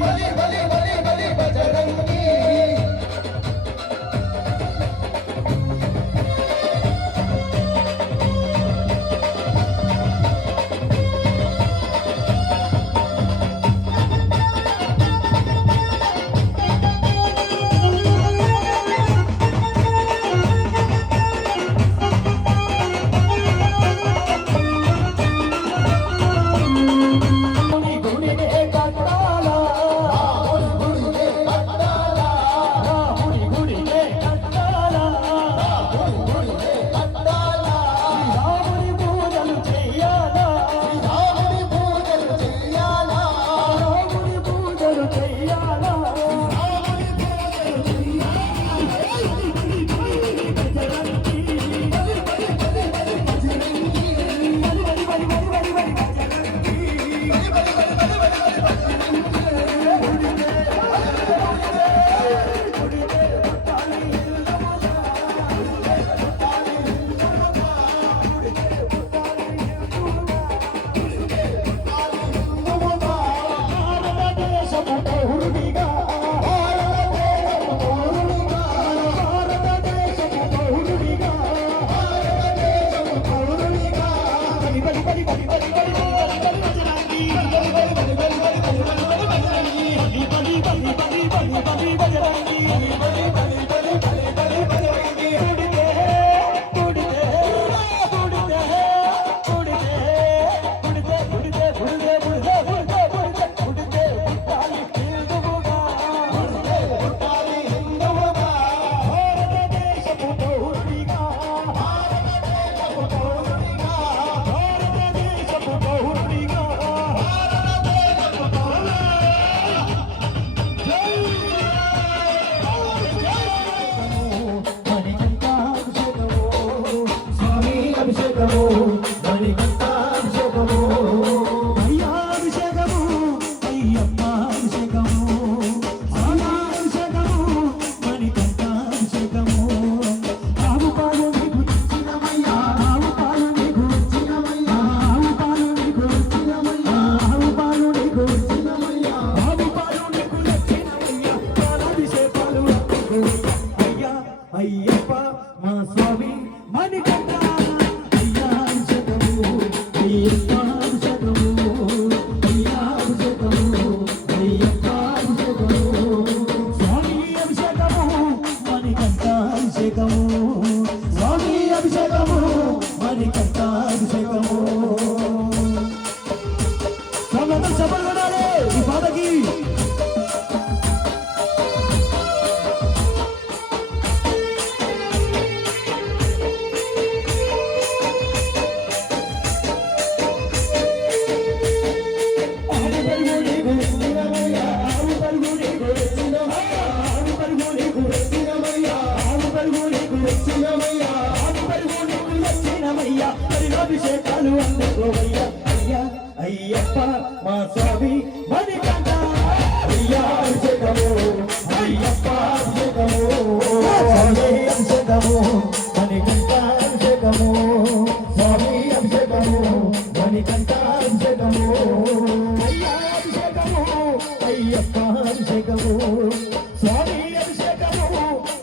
బలి బలి బలి బలి బజరంగి అభిషేకాలు అందుకోవయ్యా అయ్యా అయ్యప్ప మా స్వామి మణికంఠ అయ్యా అభిషేకము అయ్యప్ప అభిషేకము స్వామి అభిషేకము మణికంఠ అభిషేకము స్వామి అభిషేకము మణికంఠ అభిషేకము అయ్యా అభిషేకము అయ్యప్ప అభిషేకము స్వామి అభిషేకము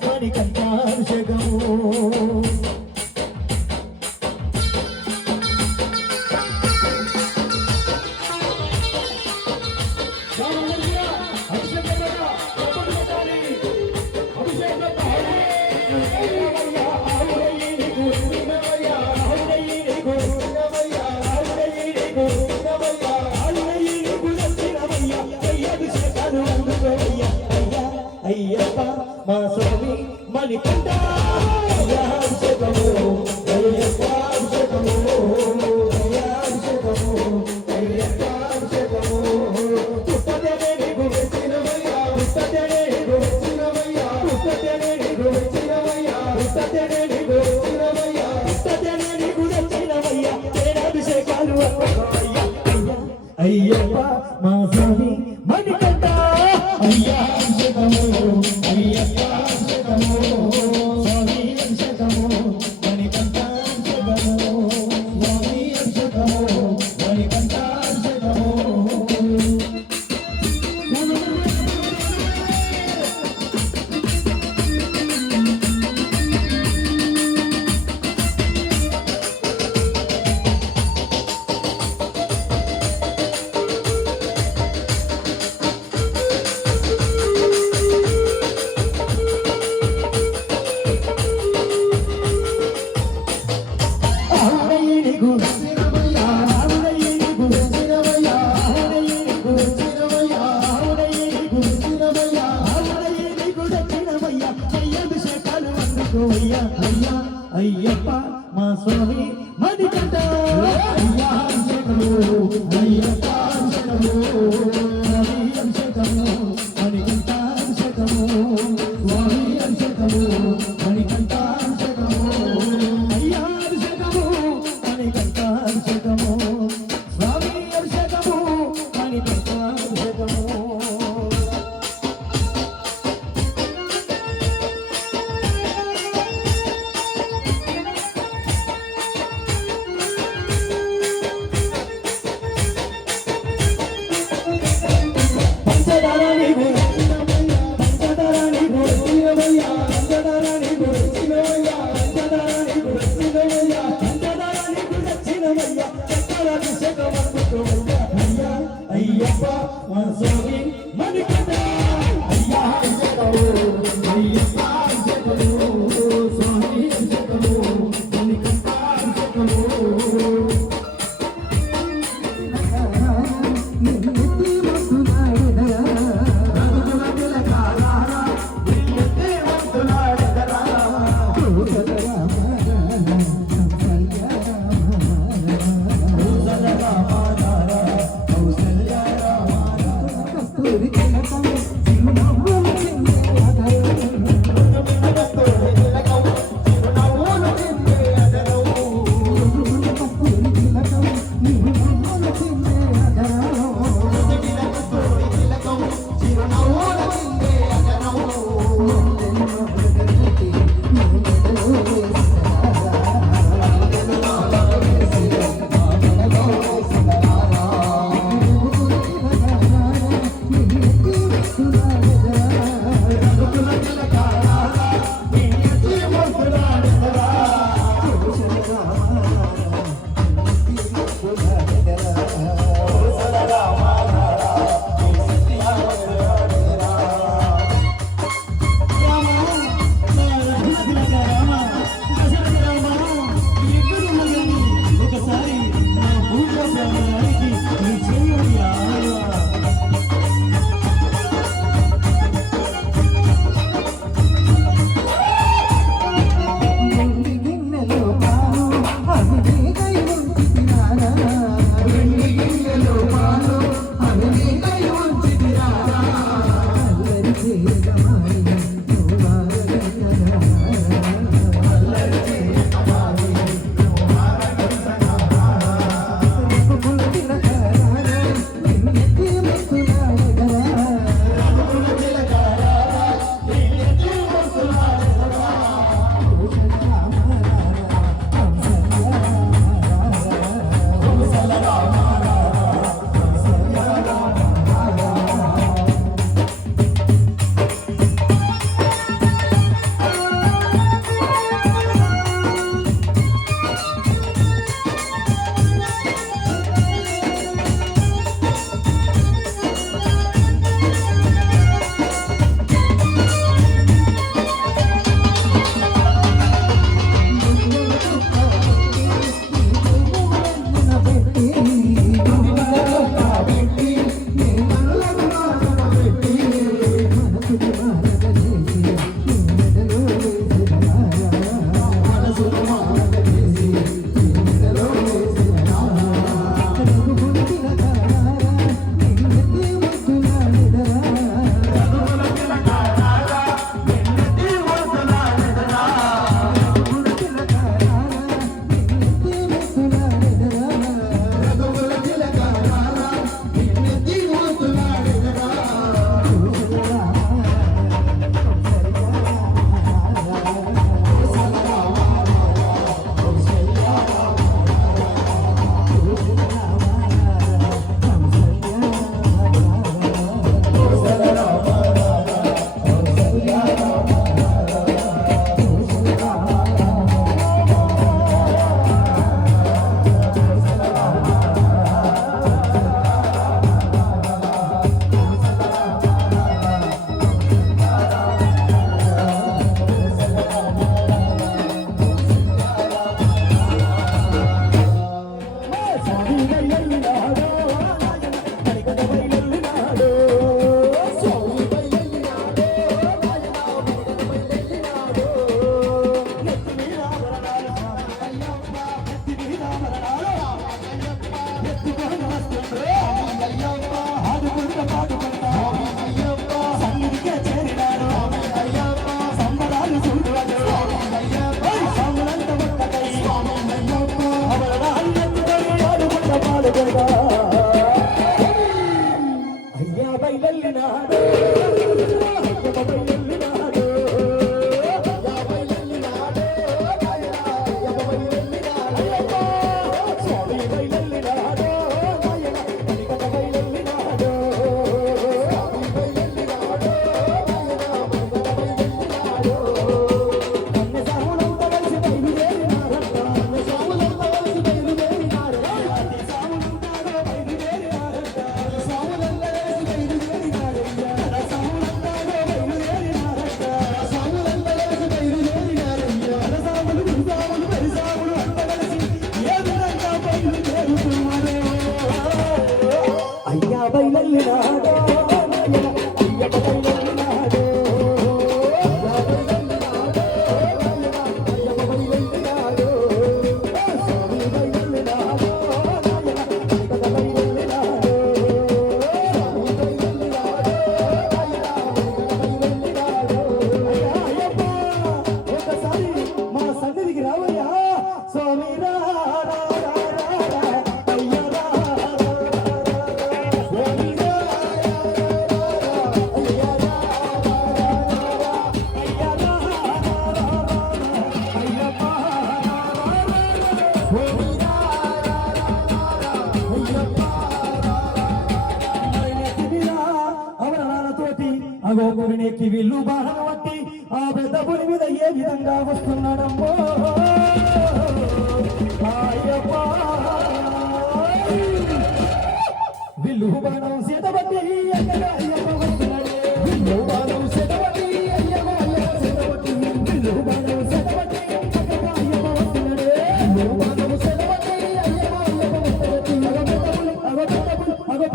మణికంఠ అభిషేకము అయ్యప్ప మా స్వామి మణికంఠ అభిషేకము అయ్యప్ప అభిషేకము అభిషేకము అయ్యప్ప అభిషేకము పుట్టదేనే నీకు వచ్చినవయ్యా పుట్టదేనే నీకు వచ్చినవయ్యా పుట్టదేనే నీకు వచ్చినవయ్యా పుట్టదేనే నీకు వచ్చినవయ్యా పుట్టదేనే నీకు వచ్చినవయ్యా అభిషేకాలు అయ్యా అయ్యప్ప మా స్వామి మణికంఠ అయ్యా అభిషేకము అయ్యప్ప అభిషేకము స్వామి అభిషేకము మణికంఠ అభిషేకము స్వామి అభిషేకము మణికంఠ అభిషేకము అయ్యా అయ్యా అయ్యప్ప మా స్వామి మణికంఠ అయ్యా అభిషేకము అయ్యప్ప అభిషేకము స్వామి అభిషేకము మణికంఠ అభిషేకము స్వామి అభిషేకము మణికంఠ అభిషేకము అయ్యా అభిషేకము మణికంఠ అభిషేకము స్వామి అభిషేకము మణికంఠ అభిషేకము అయ్యప్ప మా స్వామి మణికంఠ అయ్యా అభిషేకము అయ్యప్ప అభిషేకము స్వామి అభిషేకము మణికంఠ అభిషేకము వెళ్ళినాడు అగోకుడికి విల్లు బాణం బట్టి ఆ పెద్ద పులి మీద ఏ విధంగా వస్తున్నాడమ్మో విల్లు బాణం చేత బట్టి అయ్యప్ప వస్తున్నాడు విల్లు బాణం చేత బట్టి విల్లు బాణం చేత బట్టి అయ్యప్ప వస్తున్నాడు విల్లు బాణం చేత బట్టి అగో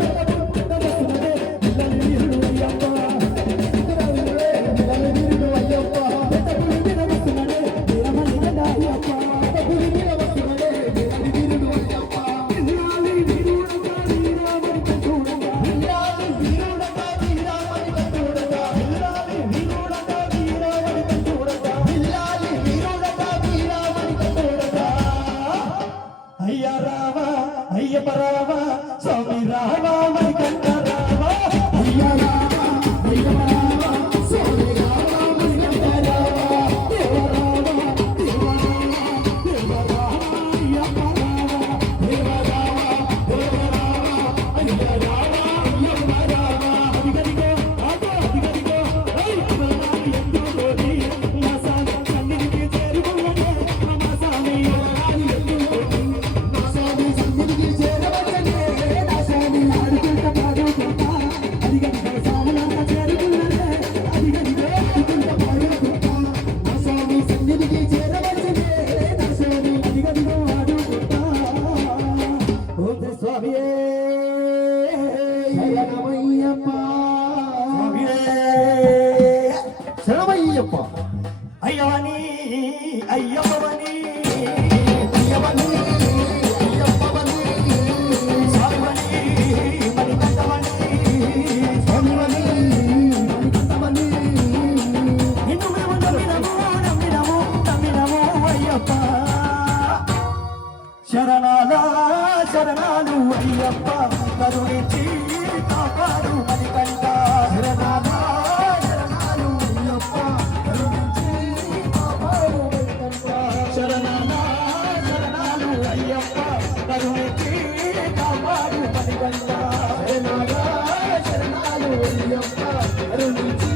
అయ్యప్ప రావా స్వామి రావా మణికంఠ రావా అయ్య రావా అయ్యప్ప రావా స్వామి రావా మణికంఠ రావా దేవ రావా దేవ రావా అయ్యప్ప రావా దేవ రావా అయ్య రావా అయ్యప్ప రావా అదిగదిగో అదిగదిగో అయ్యప్ప ఎందుకోని నా సామి సన్నిధికి చేరుకున్ననే మా సామి శరణమయ్యప్ప అయ్యవని అయ్యప్పవని అయ్యవని అయ్యప్పవని స్వామివని మణికంఠవని స్వామివని మణికంఠవని నిన్ను మేము నమ్మినము అయ్యప్ప శరణాలు అయ్యప్ప కరుణించి కాపాడు మణికంఠ శరణాలు అయ్యప్ప కరుణించి కాపాడు మణికంఠ శరణాలు అయ్యప్ప కరుణించి కాపాడు మణికంఠ శరణాలు అయ్యప్ప కరుణించి